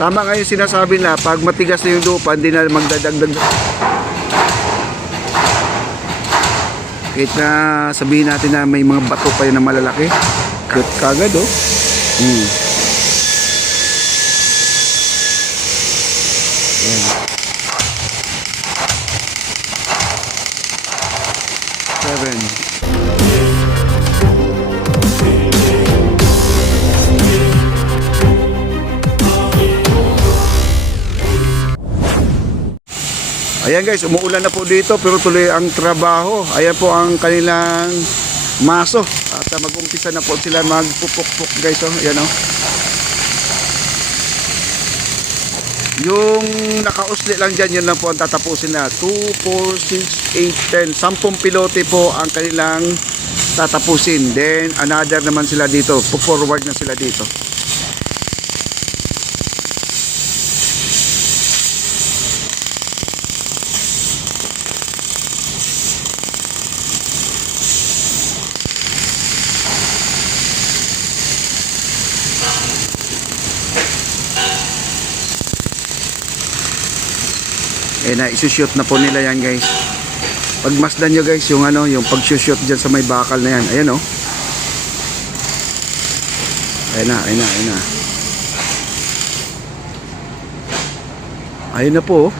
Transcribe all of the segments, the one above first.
Tama nga yung sinasabi na pag matigas na yung lupa, hindi na magdadagdag. Kahit na sabihin natin na may mga bato pa yun na malalaki, cute kagad oh. Yan. 7. Ayan guys, umuulan na po dito pero tuloy ang trabaho. Ayan po ang kanilang maso. At mag-umpisa na po sila magpupukpuk guys. Oh. Ayan oh. Yung nakausli lang dyan, yun lang po ang tatapusin na. 2, 4, 6, 8, 10. 10 pilote po ang kanilang tatapusin. Then another naman sila dito. Forward na sila dito. Na isushoot na po nila yan guys. Pagmasdan nyo guys yung ano, yung pagsushoot dyan sa may bakal na yan. Ayan oh. Ayan na, ayan na, ayan na. Ayan na po oh.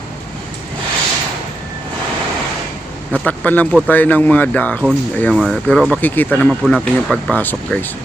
Natakpan lang po tayo ng mga dahon. Ayan, pero makikita naman po natin yung pagpasok guys.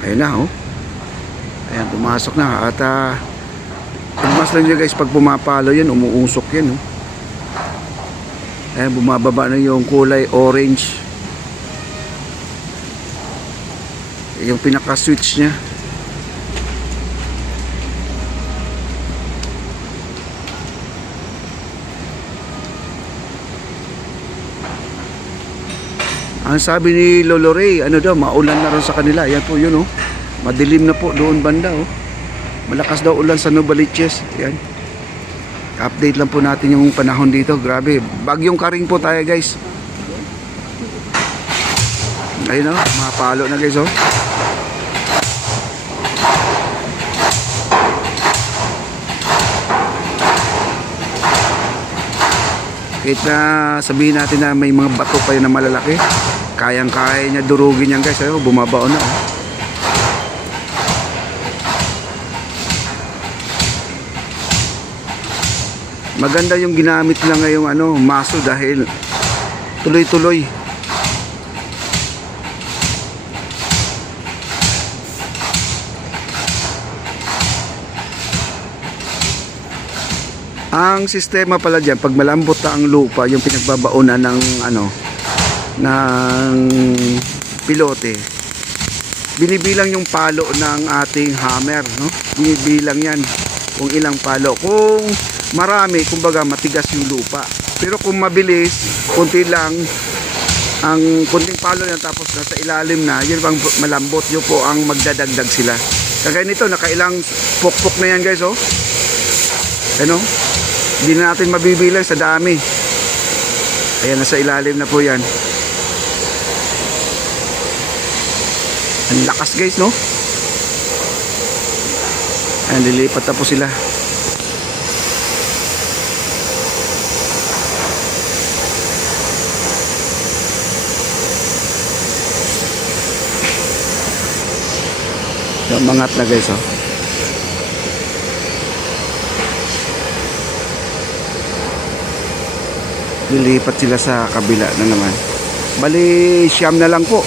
Ayan na oh. Ayan, pumasok na. At pagmas lang nyo guys, pag pumapalo yan, umuusok yan oh. Ayan, bumababa na yung kulay orange. Yung pinaka switch nya. Ang sabi ni Lolo Ray, ano daw, maulan na rin sa kanila. Ayan po yun oh. Madilim na po doon banda oh. Malakas daw ulan sa Novaliches. Ayan. Update lang po natin yung panahon dito. Grabe, bagyong karing po tayo guys. Ayun oh, mapalo na guys oh. Kahit na sabihin natin na may mga bato pa yun na malalaki, kayang-kaya niya durugin yan guys. Ayun, bumabaon na oh. Maganda yung ginamit lang ngayong ano, maso dahil tuloy-tuloy. Ang sistema pala diyan, pag malambot na ang lupa, yung pinagbabaonan ng ano, ng pilote, binibilang yung palo ng ating hammer, no? Binibilang yan kung ilang palo. Kung marami, kumbaga matigas yung lupa. Pero kung mabilis, konti lang, ang konting palo yan tapos nasa ilalim na, yun bang malambot, yun po ang magdadagdag sila. Kagaya nito, nakailang pokpok na yan guys oh. Ano? Hindi na natin mabibilang sa dami. Ayan, nasa ilalim na po yan. Ang lakas guys no. Ayan, lilipat na po sila. Mangat na guys oh. Lilipat sila sa kabila na naman. Bali siyam na lang po.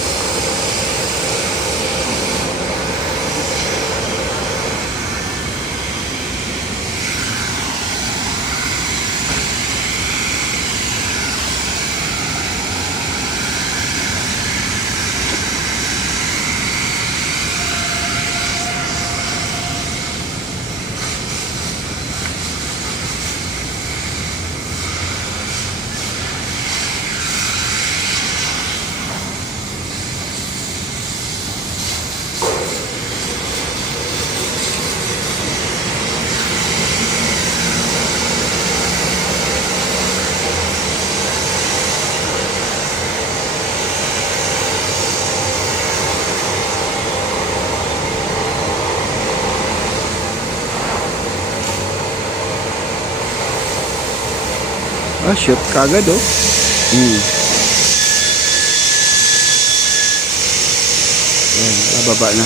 Ah, shoot kagad oh. Hmm. Ayan, bababa na.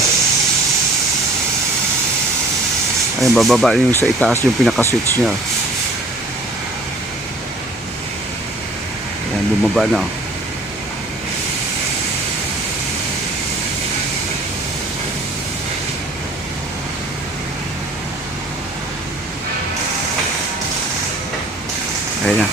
Ayan, bababa yung sa itaas yung pinaka-switch niya. Ayan, bumaba na oh. Ayan na.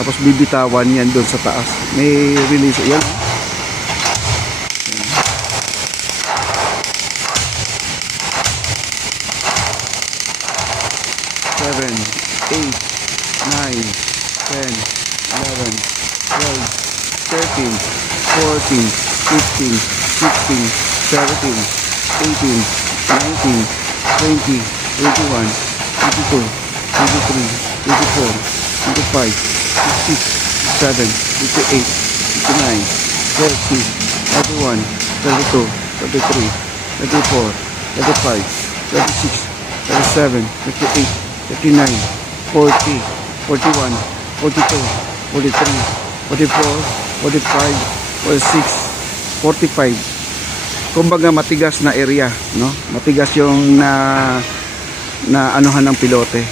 Tapos bibitawan yan doon sa taas. May release. Yan. 7, 8, 9, 10, 11, 12, 13, 14, 15, 16, 17, 18, 19, 20, 21, 22, 23, 24, 25, 26, 27, 28, 29, 30, 31, 32, 33, 34, 35, 36, 37, 38, 39, 40, 41, 42, 43, 44, 45, 46, 45. Kumbaga matigas na area, no? Matigas yung na anuhan ng pilote.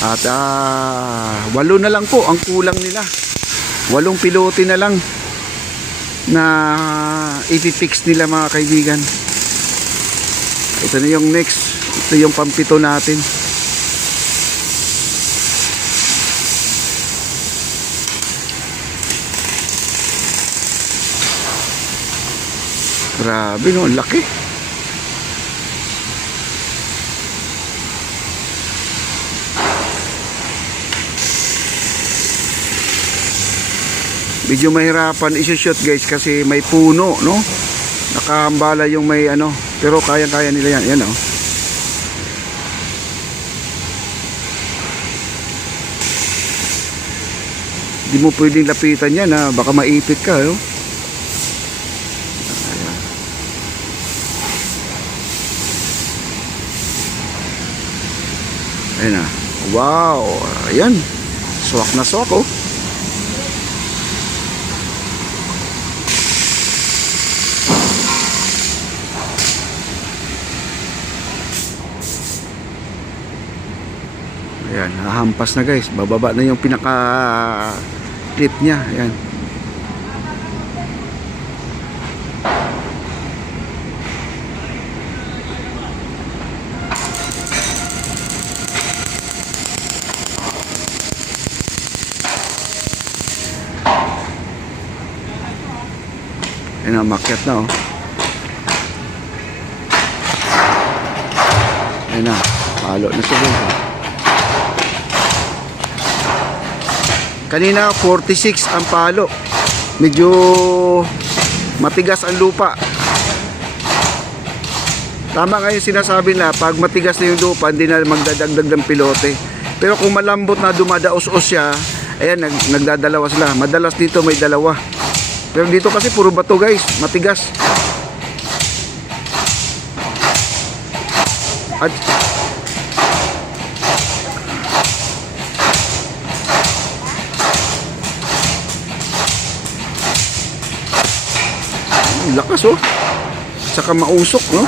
At 8 na lang po ang kulang nila. 8 pilote na lang na i-fix nila mga kaibigan. Ito na yung next. Ito yung pampito natin. Grabe no, ang laki. Medyo mahirapan i-shoot guys kasi may puno, no? Nakahambala yung may ano, pero kaya-kaya nila yan. Yan oh. Di mo pwedeng lapitan yan ha, baka maipit ka, no? Ayan na. Wow, ayan. Swak na swak oh. Ayan, hahampas na guys. Bababa na yung pinaka clip niya. Ayan. Ayan, makyat na oh. Ayan na, palo na siya guys. Kanina 46 ang palo. Medyo matigas ang lupa. Tama nga yung sinasabi na pag matigas na yung lupa, hindi na magdadagdag ng pilote. Pero kung malambot na dumadaos-os siya, ayan, nagdadalawa sila. Madalas dito may dalawa. Pero dito kasi puro bato guys, matigas. At lakas oh. Saka mausok, no?